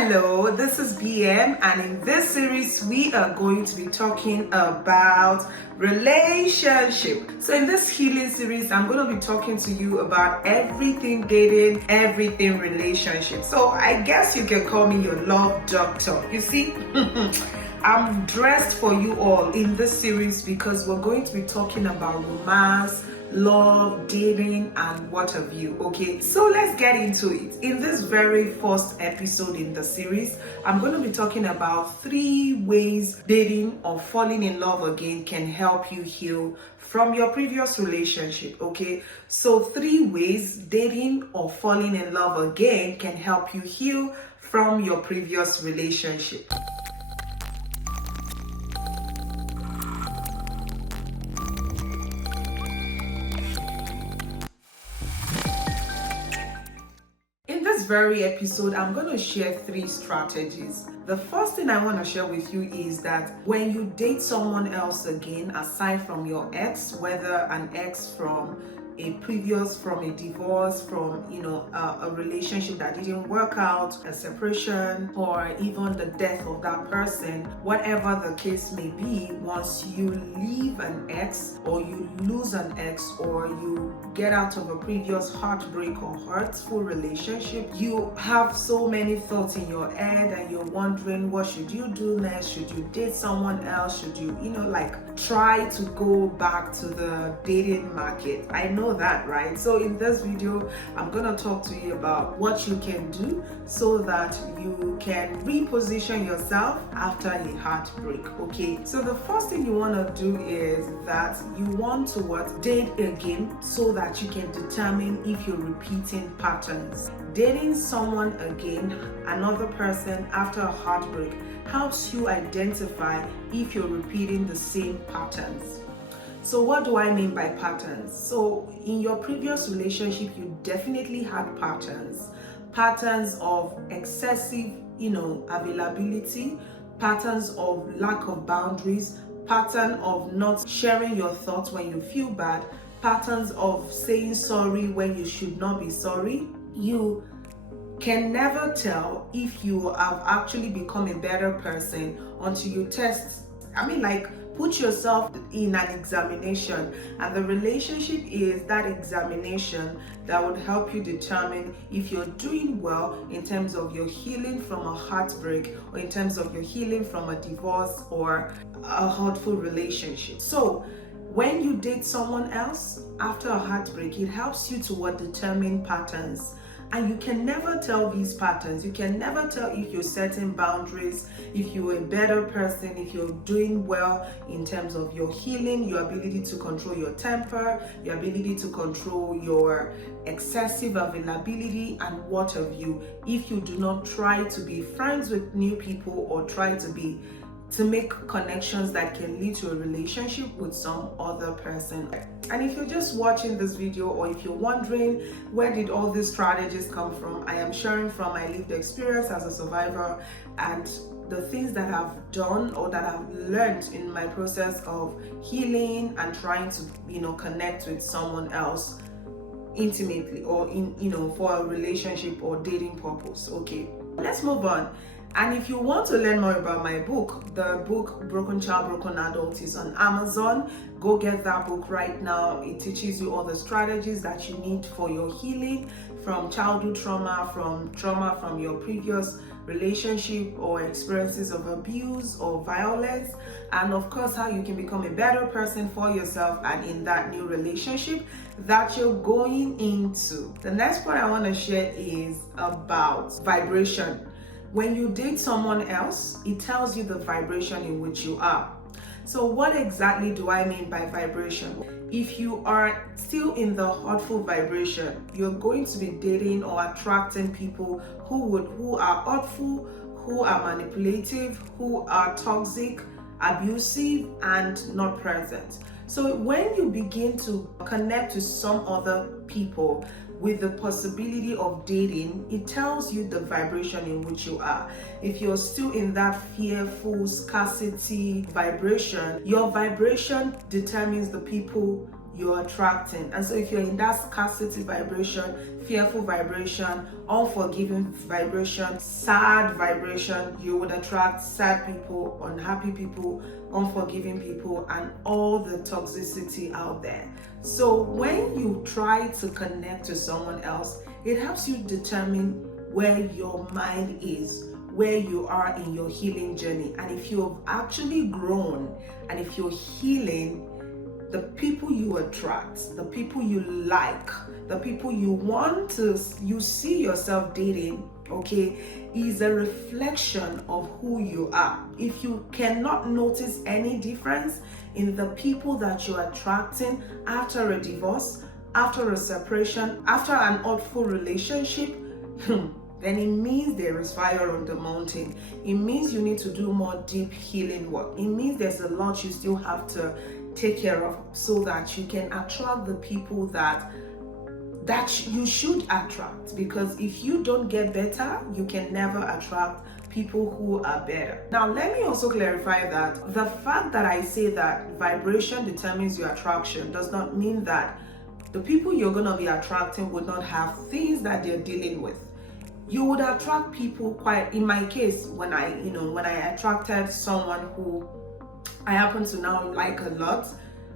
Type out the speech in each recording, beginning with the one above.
Hello, this is BM, and in this series we are going to be talking about relationship. So in this healing series, I'm going to be talking to you about everything dating, everything relationship. So I guess you can call me your love doctor. You see, I'm dressed for you all in this series because we're going to be talking about romance, love, dating, and what have you. Okay, so let's get into it. In this very first episode in the series, I'm going to be talking about 3 ways dating or falling in love again can help you heal from your previous relationship. Okay, so 3 ways dating or falling in love again can help you heal from your previous relationship. In this very episode, I'm going to share 3 strategies. The first thing I want to share with you is that when you date someone else again, aside from your ex, whether an ex from a previous, from a divorce, from a relationship that didn't work out, a separation, or even the death of that person, whatever the case may be, once you leave an ex or you lose an ex or you get out of a previous heartbreak or hurtful relationship, you have so many thoughts in your head and you're wondering, what should you do next? Should you date someone else? Should you try to go back to the dating market? I know that, right? So in this video, I'm gonna talk to you about what you can do so that you can reposition yourself after a heartbreak. Okay, so the first thing you want to do is that you want to date again so that you can determine if you're repeating patterns. Dating someone again, another person, after a heartbreak helps you identify if you're repeating the same patterns. So what do I mean by patterns? So in your previous relationship, you definitely had patterns of excessive, availability, patterns of lack of boundaries, pattern of not sharing your thoughts when you feel bad, patterns of saying sorry when you should not be sorry. You can never tell if you have actually become a better person until you test. Put yourself in an examination, and the relationship is that examination that would help you determine if you're doing well in terms of your healing from a heartbreak or in terms of your healing from a divorce or a hurtful relationship. So when you date someone else after a heartbreak, it helps you to determine patterns. And you can never tell these patterns. You can never tell if you're setting boundaries, if you're a better person, if you're doing well in terms of your healing, your ability to control your temper, your ability to control your excessive availability, and what have you, if you do not try to be friends with new people or try to make connections that can lead to a relationship with some other person. And if you're just watching this video, or if you're wondering where did all these strategies come from, I am sharing from my lived experience as a survivor and the things that I've done or that I've learned in my process of healing and trying to connect with someone else intimately or for a relationship or dating purpose. Okay, let's move on. And if you want to learn more about my book, the book Broken Child, Broken Adult is on Amazon. Go get that book right now. It teaches you all the strategies that you need for your healing from childhood trauma, from your previous relationship or experiences of abuse or violence, and of course how you can become a better person for yourself and in that new relationship that you're going into. The next point I want to share is about vibration. When you date someone else, it tells you the vibration in which you are. So what exactly do I mean by vibration? If you are still in the hurtful vibration, you're going to be dating or attracting people who are hurtful, who are manipulative, who are toxic, abusive, and not present. So when you begin to connect to some other people with the possibility of dating, it tells you the vibration in which you are. If you're still in that fearful scarcity vibration, your vibration determines the people you're attracting. And so if you're in that scarcity vibration, fearful vibration, unforgiving vibration, sad vibration, you would attract sad people, unhappy people, unforgiving people, and all the toxicity out there. So when you try to connect to someone else, it helps you determine where your mind is, where you are in your healing journey. And if you've actually grown and if you're healing, the people you attract, the people you like, the people you see yourself dating, okay, is a reflection of who you are. If you cannot notice any difference in the people that you're attracting after a divorce, after a separation, after an awful relationship, then it means there is fire on the mountain. It means you need to do more deep healing work. It means there's a lot you still have to take care of so that you can attract the people that you should attract. Because if you don't get better, you can never attract people who are better. Now, let me also clarify that the fact that I say that vibration determines your attraction does not mean that the people you're going to be attracting would not have things that they're dealing with. You would attract people quite, in my case, when I attracted someone who I happen to now like a lot,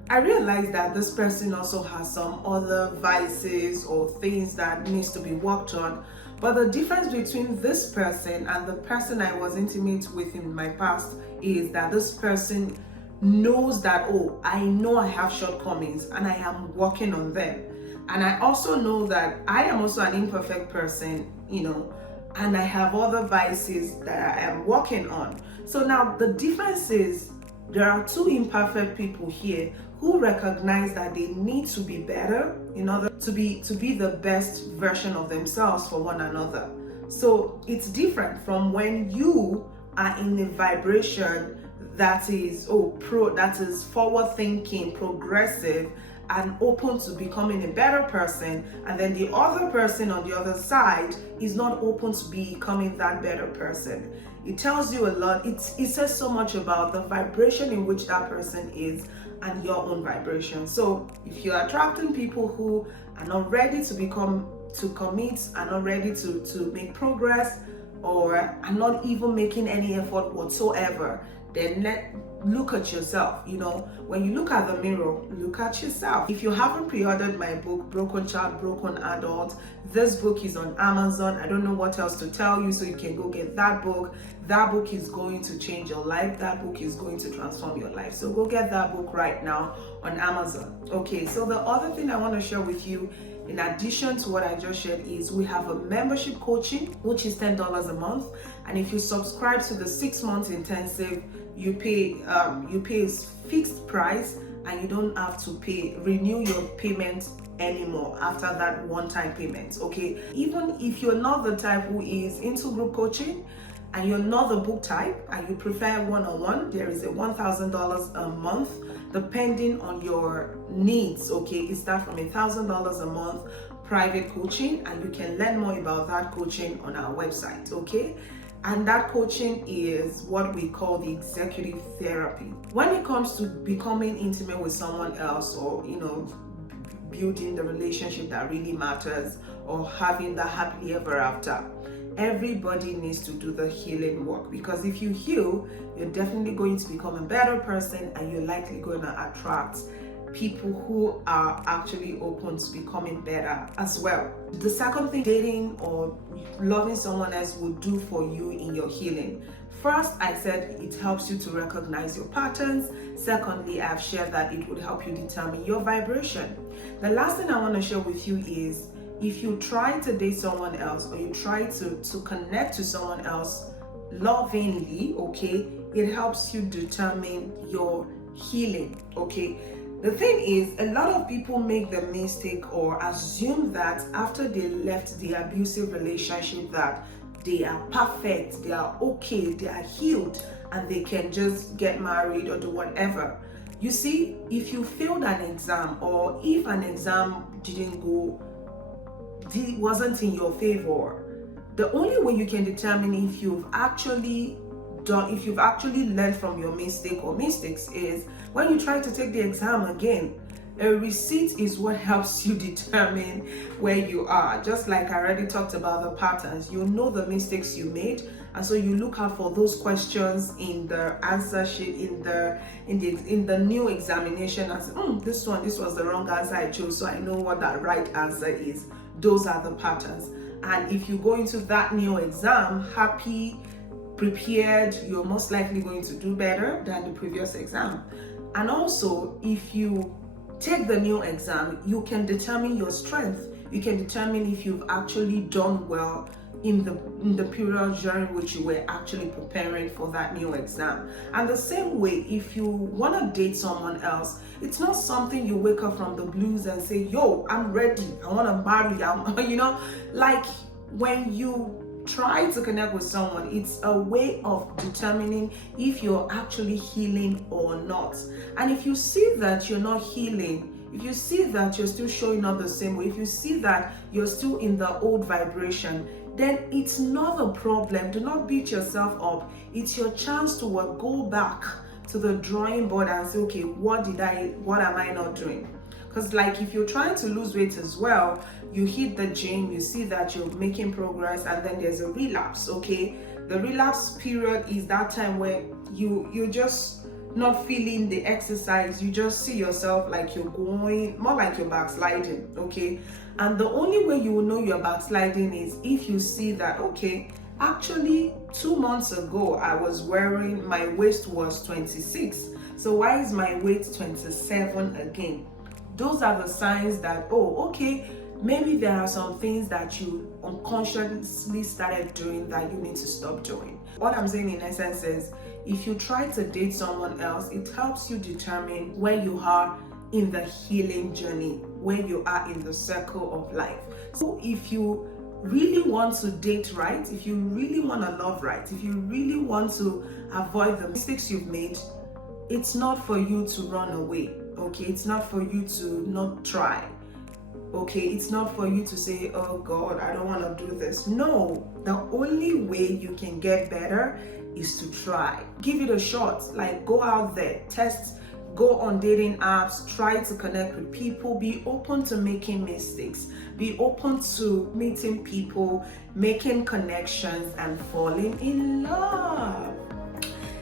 I realized that this person also has some other vices or things that needs to be worked on. But the difference between this person and the person I was intimate with in my past is that this person knows that, oh, I know I have shortcomings and I am working on them. And I also know that I am also an imperfect person, and I have other vices that I am working on. So now the difference is there are two imperfect people here who recognize that they need to be better in order to be the best version of themselves for one another. So it's different from when you are in a vibration that is forward thinking, progressive, and open to becoming a better person, and then the other person on the other side is not open to becoming that better person. It tells you a lot. It says so much about the vibration in which that person is and your own vibration. So if you're attracting people who are not ready to commit, are not ready to make progress, or are not even making any effort whatsoever, then look at yourself. When you look at the mirror, look at yourself. If you haven't pre-ordered my book, Broken Child, Broken Adult, this book is on Amazon. I don't know what else to tell you, so you can go get that book. That book is going to change your life. That book is going to transform your life. So go get that book right now on Amazon. Okay, so the other thing I want to share with you, in addition to what I just shared, is we have a membership coaching, which is $10 a month. And if you subscribe to the 6 months intensive, you pay a fixed price, and you don't have to renew your payment anymore after that one-time payment. Okay, even if you're not the type who is into group coaching and you're not the book type and you prefer one-on-one, there is a $1,000 a month depending on your needs. Okay, it starts from $1,000 a month private coaching, and you can learn more about that coaching on our website. Okay, and that coaching is what we call the executive therapy. When it comes to becoming intimate with someone else, or building the relationship that really matters, or having that happily ever after, everybody needs to do the healing work. Because if you heal, you're definitely going to become a better person, and you're likely going to attract people who are actually open to becoming better as well. The second thing dating or loving someone else will do for you in your healing. First, I said it helps you to recognize your patterns. Secondly, I've shared that it would help you determine your vibration. The last thing I want to share with you is, if you try to date someone else, or you try to connect to someone else lovingly, okay, it helps you determine your healing. Okay, the thing is, a lot of people make the mistake or assume that after they left the abusive relationship that they are perfect, they are okay, they are healed, and they can just get married or do whatever. You see, if you failed an exam, or if an exam wasn't in your favor, the only way you can determine if you've actually learned from your mistake or mistakes is when you try to take the exam again. A receipt is what helps you determine where you are. Just like I already talked about the patterns, you know the mistakes you made, and so you look out for those questions in the answer sheet, in the new examination, and say, this was the wrong answer I chose, so I know what that right answer is. Those are the patterns. And if you go into that new exam happy, prepared, you're most likely going to do better than the previous exam. And also, if you take the new exam, you can determine your strength. You can determine if you've actually done well in the period during which you were actually preparing for that new exam. And the same way, if you want to date someone else, it's not something you wake up from the blues and say, yo, I'm ready, I want to marry. You know, like when you try to connect with someone, it's a way of determining if you're actually healing or not. And if you see that you're not healing, if you see that you're still showing up the same way, if you see that you're still in the old vibration, then it's not a problem. Do not beat yourself up. It's your chance to go back to the drawing board and say, okay, what am I not doing? Because like if you're trying to lose weight as well, you hit the gym, you see that you're making progress, and then there's a relapse. Okay, the relapse period is that time where you're just not feeling the exercise. You just see yourself like you're going more like you're backsliding. Okay, and the only way you will know you're backsliding is if you see that, okay, actually 2 months ago my waist was 26, so why is my weight 27 again? Those are the signs that, oh, okay, maybe there are some things that you unconsciously started doing that you need to stop doing. What I'm saying in essence is, if you try to date someone else, it helps you determine where you are in the healing journey, where you are in the circle of life. So if you really want to date right, if you really want to love right, if you really want to avoid the mistakes you've made, it's not for you to run away. Okay, it's not for you to not try. Okay, it's not for you to say, oh God, I don't want to do this. No, the only way you can get better is to try. Give it a shot. Like, go out there, test, go on dating apps, try to connect with people, be open to making mistakes, be open to meeting people, making connections, and falling in love.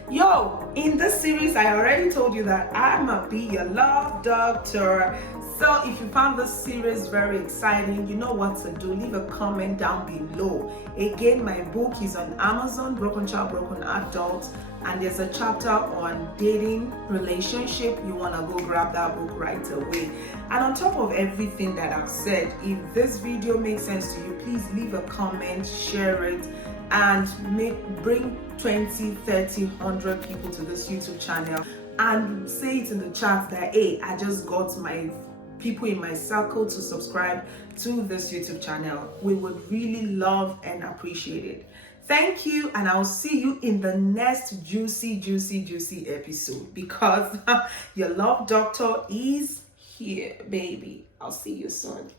Yo, in this series, I already told you that I'ma be your love doctor. So if you found this series very exciting, you know what to do. Leave a comment down below. Again, my book is on Amazon, Broken Child, Broken Adult, and there's a chapter on dating, relationship. You want to go grab that book right away. And on top of everything that I've said, if this video makes sense to you, please leave a comment, share it, and bring 20, 30, 100 people to this YouTube channel, and say it in the chat that, hey, I just got my people in my circle to subscribe to this YouTube channel. We would really love and appreciate it. Thank you, and I'll see you in the next juicy episode, because your love doctor is here, baby. I'll see you soon.